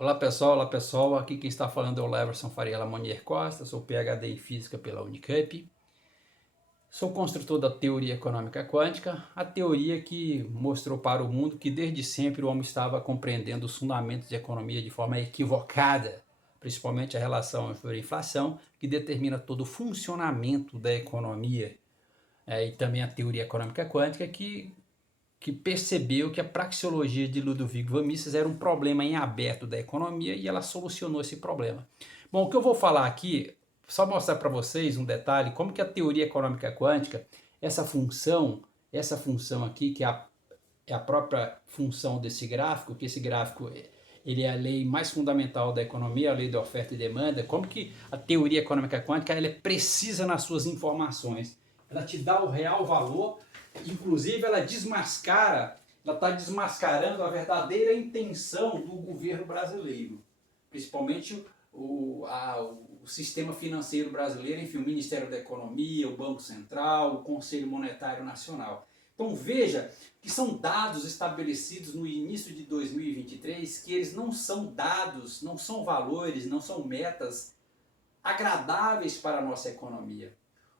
Olá pessoal, aqui quem está falando é o Leverson Faria Lamonier Costa, sou PhD em Física pela Unicamp, sou construtor da teoria econômica quântica, a teoria que mostrou para o mundo que desde sempre o homem estava compreendendo os fundamentos de economia de forma equivocada, principalmente a relação entre inflação, que determina todo o funcionamento da economia, e também a teoria econômica quântica que percebeu que a praxeologia de Ludovico von Mises era um problema em aberto da economia e ela solucionou esse problema. Bom, o que eu vou falar aqui, só mostrar para vocês um detalhe, como que a teoria econômica quântica, essa função aqui, que é a própria função desse gráfico, que esse gráfico ele é a lei mais fundamental da economia, a lei da oferta e demanda, como que a teoria econômica quântica ela é precisa nas suas informações. Ela te dá o real valor, inclusive ela desmascara, ela está desmascarando a verdadeira intenção do governo brasileiro, principalmente o sistema financeiro brasileiro, enfim, o Ministério da Economia, o Banco Central, o Conselho Monetário Nacional. Então veja que são dados estabelecidos no início de 2023 que eles não são dados, não são valores, não são metas agradáveis para a nossa economia.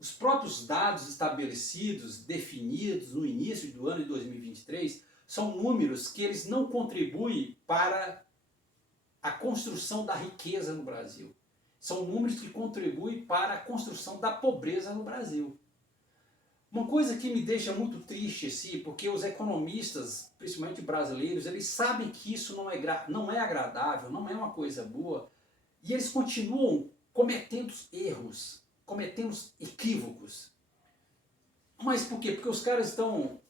Os próprios dados estabelecidos, definidos no início do ano de 2023, são números que eles não contribuem para a construção da riqueza no Brasil. São números que contribuem para a construção da pobreza no Brasil. Uma coisa que me deixa muito triste, assim, porque os economistas, principalmente brasileiros, eles sabem que isso não é agradável, não é uma coisa boa, e eles continuam cometendo erros, cometendo equívocos. Mas por quê? Porque os caras estão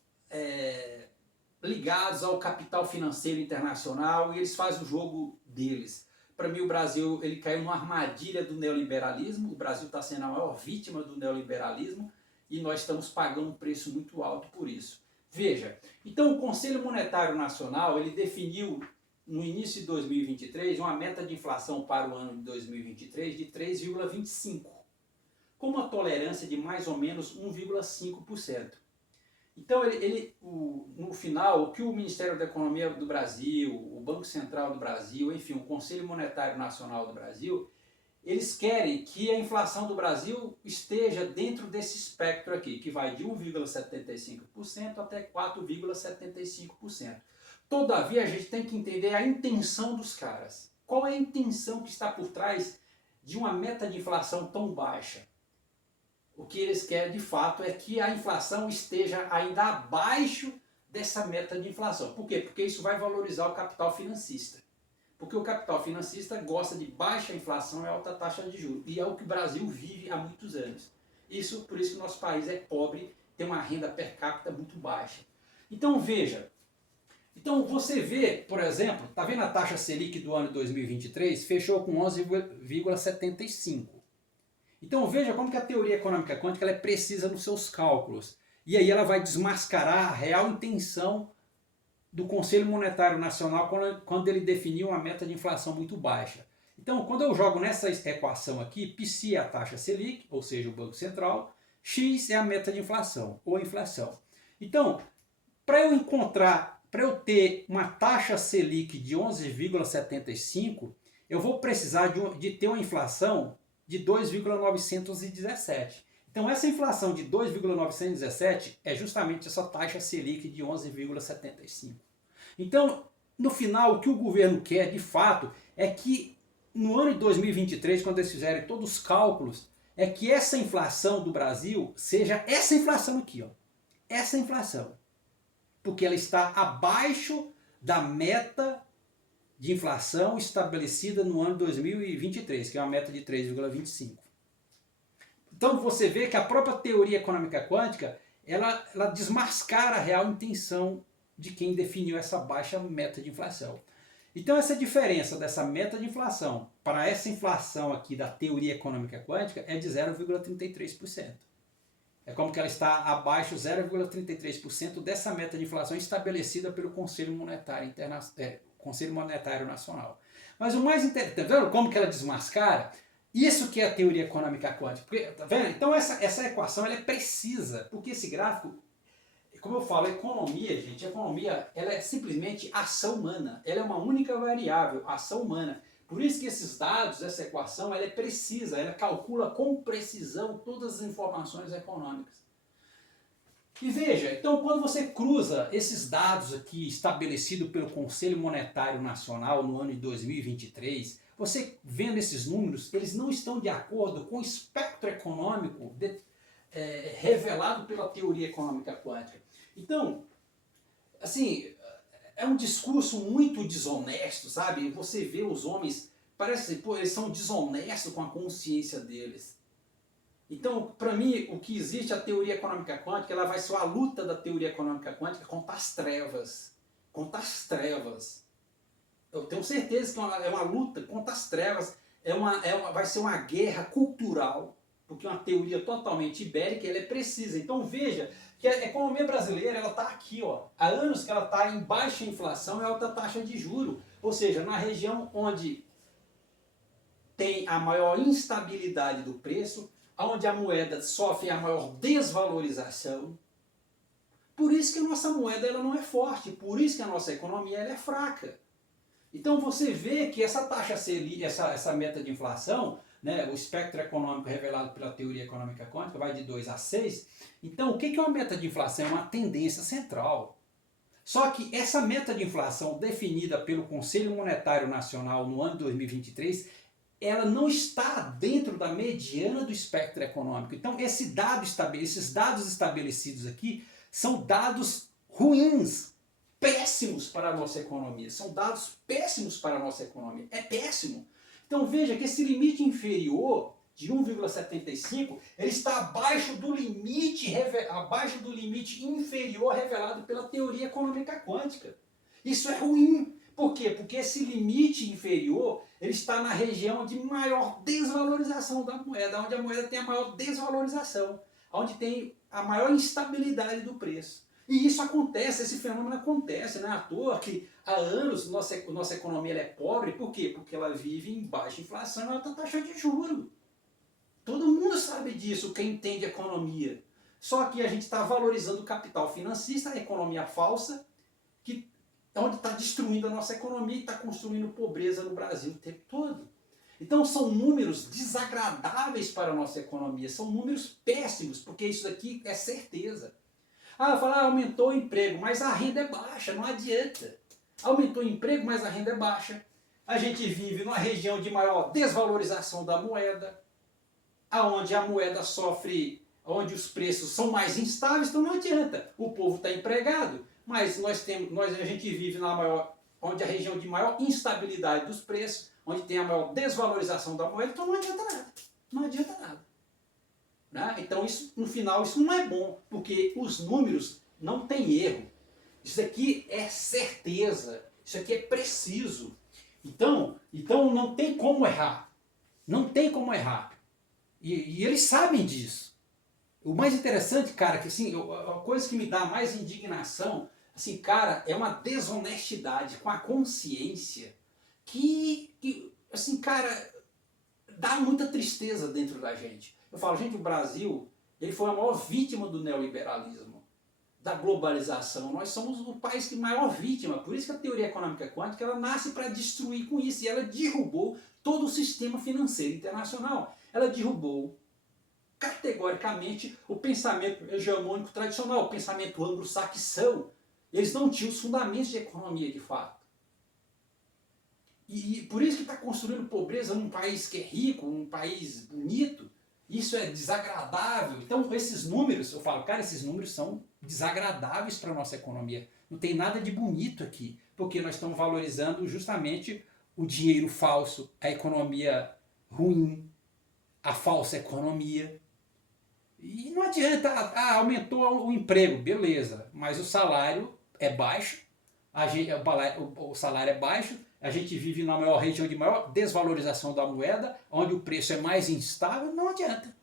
ligados ao capital financeiro internacional e eles fazem o jogo deles. Para mim o Brasil ele caiu numa armadilha do neoliberalismo, o Brasil está sendo a maior vítima do neoliberalismo, e nós estamos pagando um preço muito alto por isso. Veja, então o Conselho Monetário Nacional ele definiu no início de 2023 uma meta de inflação para o ano de 2023 de 3,25, com uma tolerância de mais ou menos 1,5%. Então, no final, o que o Ministério da Economia do Brasil, o Banco Central do Brasil, enfim, o Conselho Monetário Nacional do Brasil, eles querem que a inflação do Brasil esteja dentro desse espectro aqui, que vai de 1,75% até 4,75%. Todavia, a gente tem que entender a intenção dos caras. Qual é a intenção que está por trás de uma meta de inflação tão baixa? O que eles querem de fato é que a inflação esteja ainda abaixo dessa meta de inflação. Por quê? Porque isso vai valorizar o capital financista. Porque o capital financista gosta de baixa inflação e alta taxa de juros. E é o que o Brasil vive há muitos anos. Por isso que o nosso país é pobre, tem uma renda per capita muito baixa. Então veja, então você vê, por exemplo, está vendo a taxa Selic do ano de 2023? Fechou com 11,75. Então veja como que a teoria econômica quântica ela é precisa nos seus cálculos. E aí ela vai desmascarar a real intenção do Conselho Monetário Nacional quando ele definiu uma meta de inflação muito baixa. Então, quando eu jogo nessa equação aqui, Psi é a taxa Selic, ou seja, o Banco Central, X é a meta de inflação, ou inflação. Então, para eu ter uma taxa Selic de 11,75, eu vou precisar de ter uma inflação de 2,917. Então essa inflação de 2,917 é justamente essa taxa Selic de 11,75. Então, no final, o que o governo quer de fato é que no ano de 2023, quando eles fizerem todos os cálculos, é que essa inflação do Brasil seja essa inflação aqui, ó. Essa inflação. Porque ela está abaixo da meta de inflação estabelecida no ano 2023, que é uma meta de 3,25. Então você vê que a própria teoria econômica quântica, ela desmascara a real intenção de quem definiu essa baixa meta de inflação. Então essa diferença dessa meta de inflação para essa inflação aqui da teoria econômica quântica é de 0,33%. É como que ela está abaixo 0,33% dessa meta de inflação estabelecida pelo Conselho Monetário Conselho Monetário Nacional. Mas o mais interessante, tá vendo como que ela desmascara? Isso que é a teoria econômica quântica. Porque, tá vendo? Então essa equação ela é precisa, porque esse gráfico como eu falo, a economia, gente, a economia, ela é simplesmente ação humana. Ela é uma única variável, ação humana. Por isso que esses dados, essa equação, ela é precisa, ela calcula com precisão todas as informações econômicas. E veja, então quando você cruza esses dados aqui estabelecidos pelo Conselho Monetário Nacional no ano de 2023, você vendo esses números, eles não estão de acordo com o espectro econômico revelado pela teoria econômica quântica. Então, assim, é um discurso muito desonesto, sabe? Você vê os homens, parece que eles são desonestos com a consciência deles. Então, para mim, o que existe a teoria econômica quântica, ela vai ser a luta da teoria econômica quântica contra as trevas. Contra as trevas. Eu tenho certeza que é uma luta contra as trevas. Vai ser uma guerra cultural, porque uma teoria totalmente ibérica, ela é precisa. Então veja que a economia brasileira está aqui, ó, há anos que ela está em baixa inflação e alta taxa de juros. Ou seja, na região onde tem a maior instabilidade do preço, onde a moeda sofre a maior desvalorização. Por isso que a nossa moeda ela não é forte, por isso que a nossa economia ela é fraca. Então você vê que essa taxa Selic, essa meta de inflação, né, o espectro econômico revelado pela teoria econômica quântica vai de 2 a 6. Então o que é uma meta de inflação? É uma tendência central. Só que essa meta de inflação definida pelo Conselho Monetário Nacional no ano de 2023, ela não está dentro da mediana do espectro econômico. Então esses dados estabelecidos aqui são dados ruins, péssimos para a nossa economia. São dados péssimos para a nossa economia. É péssimo. Então veja que esse limite inferior de 1,75, ele está abaixo do limite inferior revelado pela teoria econômica quântica. Isso é ruim. Por quê? Porque esse limite inferior ele está na região de maior desvalorização da moeda, onde a moeda tem a maior desvalorização, onde tem a maior instabilidade do preço. E isso acontece, esse fenômeno acontece, não é à toa que há anos nossa economia é pobre. Por quê? Porque ela vive em baixa inflação e alta taxa de juros. Todo mundo sabe disso, quem entende economia. Só que a gente está valorizando o capital financista, a economia falsa, que onde está destruindo a nossa economia e está construindo pobreza no Brasil o tempo todo. Então são números desagradáveis para a nossa economia, são números péssimos, porque isso aqui é certeza. Ah, falar aumentou o emprego, mas a renda é baixa, não adianta. Aumentou o emprego, mas a renda é baixa. A gente vive numa região de maior desvalorização da moeda, aonde a moeda sofre, onde os preços são mais instáveis, então não adianta. O povo está empregado, mas a gente vive onde a região de maior instabilidade dos preços, onde tem a maior desvalorização da moeda, então não adianta nada. Não adianta nada. Né? Então isso, no final isso não é bom, porque os números não têm erro. Isso aqui é certeza, isso aqui é preciso. Então não tem como errar. Não tem como errar. E eles sabem disso. O mais interessante, cara, que assim, a coisa que me dá mais indignação, assim, cara, é uma desonestidade com a consciência que assim, cara, dá muita tristeza dentro da gente. Eu falo, gente, o Brasil, ele foi a maior vítima do neoliberalismo, da globalização. Nós somos o país que maior vítima. Por isso que a teoria econômica quântica, ela nasce para destruir com isso. E ela derrubou todo o sistema financeiro internacional. Ela derrubou categoricamente o pensamento hegemônico tradicional, o pensamento anglo-saxão. Eles não tinham os fundamentos de economia de fato. E por isso que está construindo pobreza num país que é rico, um país bonito. Isso é desagradável. Então esses números, eu falo, cara, esses números são desagradáveis para a nossa economia. Não tem nada de bonito aqui, porque nós estamos valorizando justamente o dinheiro falso, a economia ruim, a falsa economia. E não adianta, aumentou o emprego, beleza, mas o salário é baixo, o salário é baixo, a gente vive na maior região de maior desvalorização da moeda, onde o preço é mais instável, não adianta.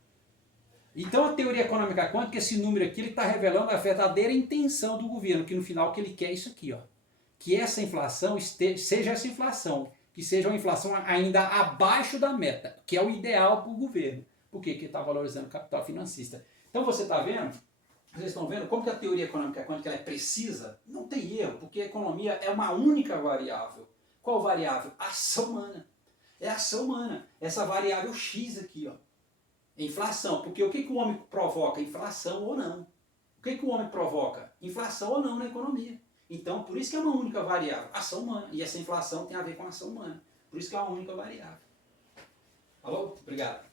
Então a teoria econômica quântica, esse número aqui, ele está revelando a verdadeira intenção do governo, que no final o que ele quer é isso aqui, ó, que essa inflação seja essa inflação, que seja uma inflação ainda abaixo da meta, que é o ideal para o governo. Por quê? Porque está valorizando o capital financista. Então você está vendo Vocês estão vendo como que a teoria econômica quântica ela é precisa? Não tem erro, porque a economia é uma única variável. Qual variável? A ação humana. É a ação humana. Essa variável X aqui, ó. Inflação. Porque o que, que o homem provoca? Inflação ou não. O que, que o homem provoca? Inflação ou não na economia. Então, por isso que é uma única variável. Ação humana. E essa inflação tem a ver com a ação humana. Por isso que é uma única variável. Falou? Obrigado.